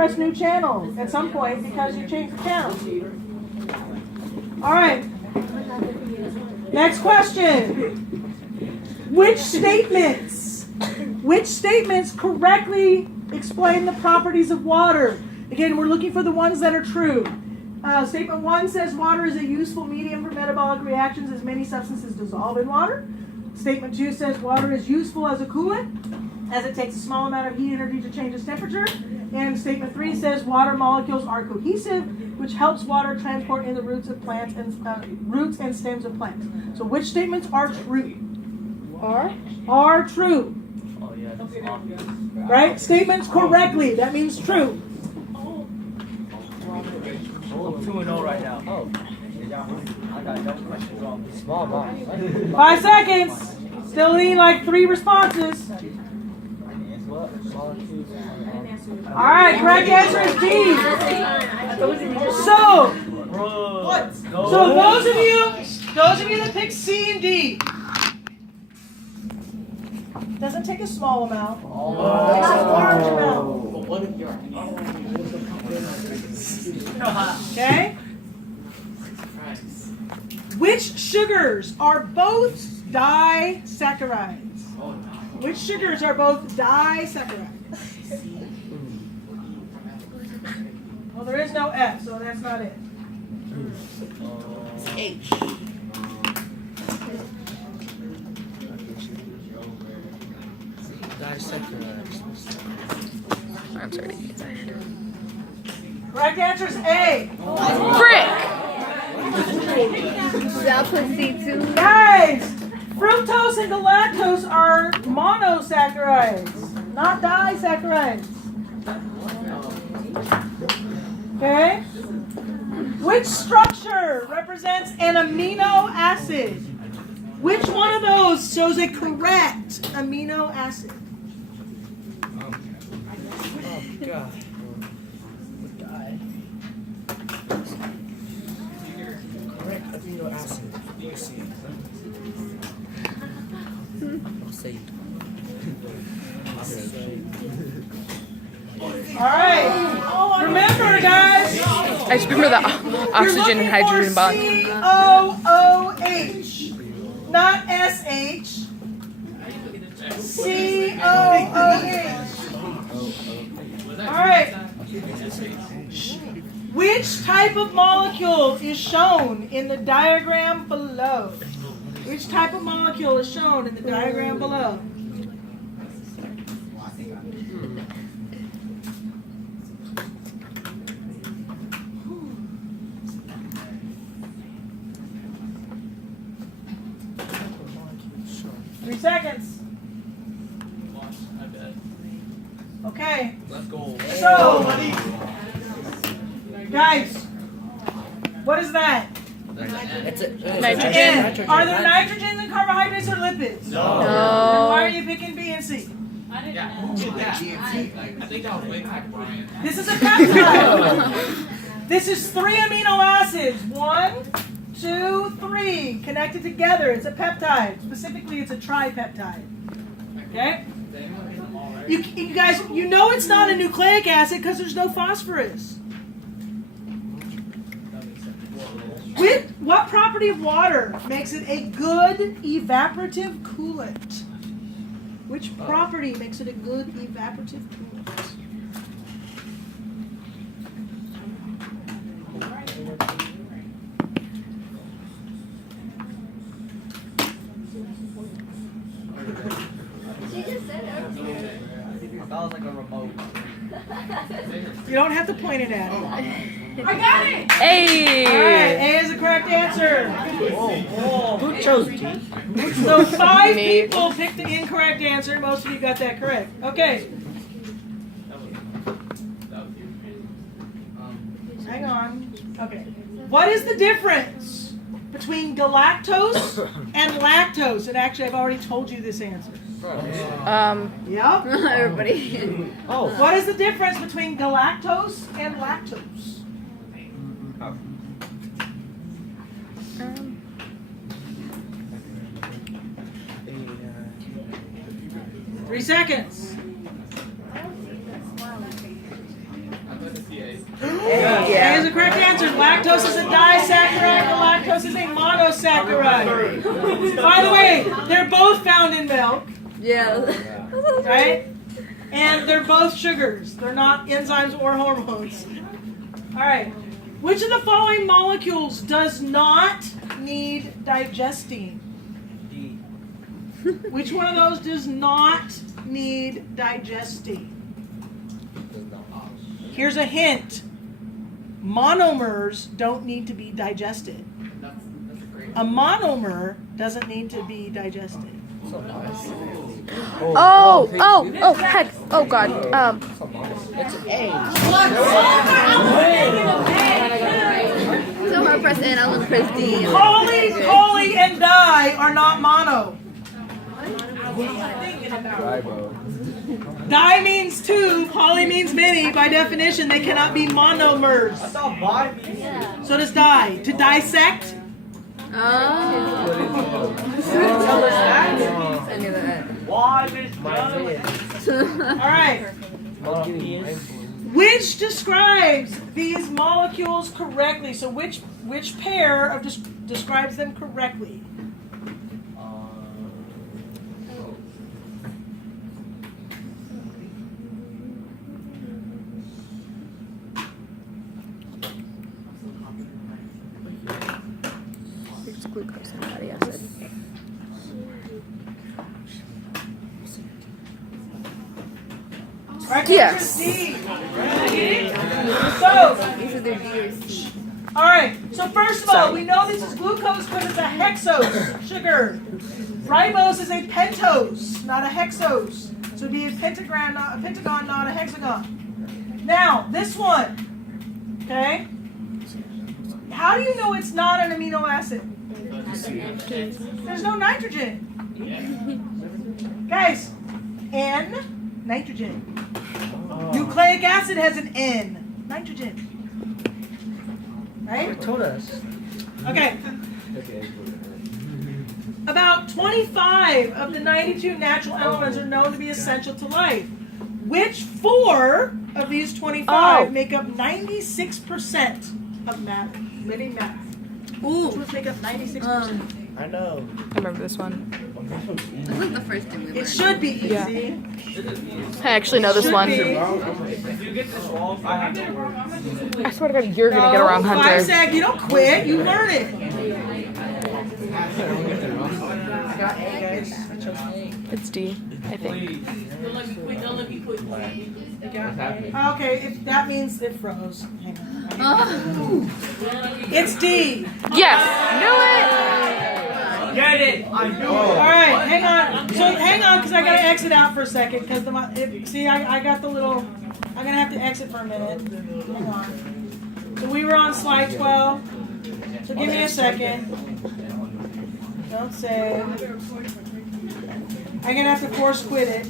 press new channel at some point because you changed the channel. All right. Next question. Which statements correctly explain the properties of water? Again, we're looking for the ones that are true. Statement 1 says water is a useful medium for metabolic reactions as many substances dissolve in water. Statement 2 says water is useful as a coolant as it takes a small amount of heat energy to change its temperature. And statement 3 says water molecules are cohesive, which helps water transport in the roots of plants and roots and stems of plants. So which statements are true? Are true. Oh, yeah, that's obvious. Right? Statements correctly. That means true. I'm 2-0 right now. Oh. I got no questions wrong. Small box. 5 seconds. Still need like 3 responses. All right, correct answer is D. So those of you that pick C and D, doesn't take a small amount. Takes a large amount. Okay. Which sugars are both disaccharides? Which sugars are both disaccharides? Well, there is no F, so that's not it. H. I'm sorry. Correct answer is A. Frick! I'll put C too. Guys, fructose and galactose are monosaccharides, not disaccharides. Okay? Which structure represents an amino acid? Which one of those shows a correct amino acid? Oh, God. Correct amino acid. I'll say it. All right. Remember, guys. I just remember the oxygen and hydrogen bond. COOH, not SH. COOH. All right. Which type of molecule is shown in the diagram below? Which type of molecule is shown in the diagram below? Seconds. Okay. Let's go. So, guys, what is that? Nitrogen. Are there nitrogens and carbohydrates or lipids? No. Then why are you picking B and C? I think that was way back, Brian. This is a peptide. This is 3 amino acids. 1, 2, 3 connected together. It's a peptide. Specifically, it's a tripeptide. Okay? You guys, you know it's not a nucleic acid because there's no phosphorus. What property of water makes it a good evaporative coolant? Which property makes it a good evaporative coolant? That was like a remote. You don't have to point it at it. I got it! Hey! All right, A is the correct answer. Who chose D? So 5 Me. people picked the incorrect answer. Most of you got that correct. Okay, hang on. Okay, what is the difference between galactose and lactose? And actually, I've already told you this answer. Yep. Everybody. Oh. What is the difference between galactose and lactose? 3 seconds. the correct answer. Lactose is a disaccharide, and lactose is a monosaccharide. By the way, they're both found in milk, Yeah. right? And they're both sugars. They're not enzymes or hormones. All right. Which of the following molecules does not need digesting? D. Which one of those does not need digesting? Here's a hint. Monomers don't need to be digested. A monomer doesn't need to be digested. Oh, heck. Oh, God. It's A. So hard press N, I'm gonna press D. Poly, and di are not mono. Di means two, poly means many. By definition, they cannot be monomers. I thought bi means. So does di. To dissect, Oh. Tell us that. I knew that. Y means all right. Which describes these molecules correctly? So which pair of describes them correctly? It's glucose and fatty acid. Right, Yes. D. So, These are their D or C. all right. So first of all, we know this is glucose because it's a hexose sugar. Ribose is a pentose, not a hexose. So it'd be a pentagon, not a hexagon. Now, this one, okay? How do you know it's not an amino acid? There's no nitrogen. Guys, N, nitrogen. Nucleic acid has an N, nitrogen. Right? told us. Okay. About 25 of the 92 natural elements are known to be essential to life. Which 4 of these 25 make up 96% of matter, living matter? Which ones make up 96%? I know. I remember this one. This was the first thing we learned. It should be easy. Yeah. I actually know this Should one. be. If you get this wrong, I have to work. I swear to God, you're gonna get around No, 5 Hunter. sec, you don't quit, you learn it. It's D, I think. Okay, if that means it froze. Hang on. Oh. It's D. Yes, Get it! I knew All it. right, hang on. So hang on, because I gotta exit out for a second. Because see, I got the little. I'm gonna have to exit for a minute. Hang on. So we were on slide 12. So give me a second. Don't save. I'm gonna have to force quit it.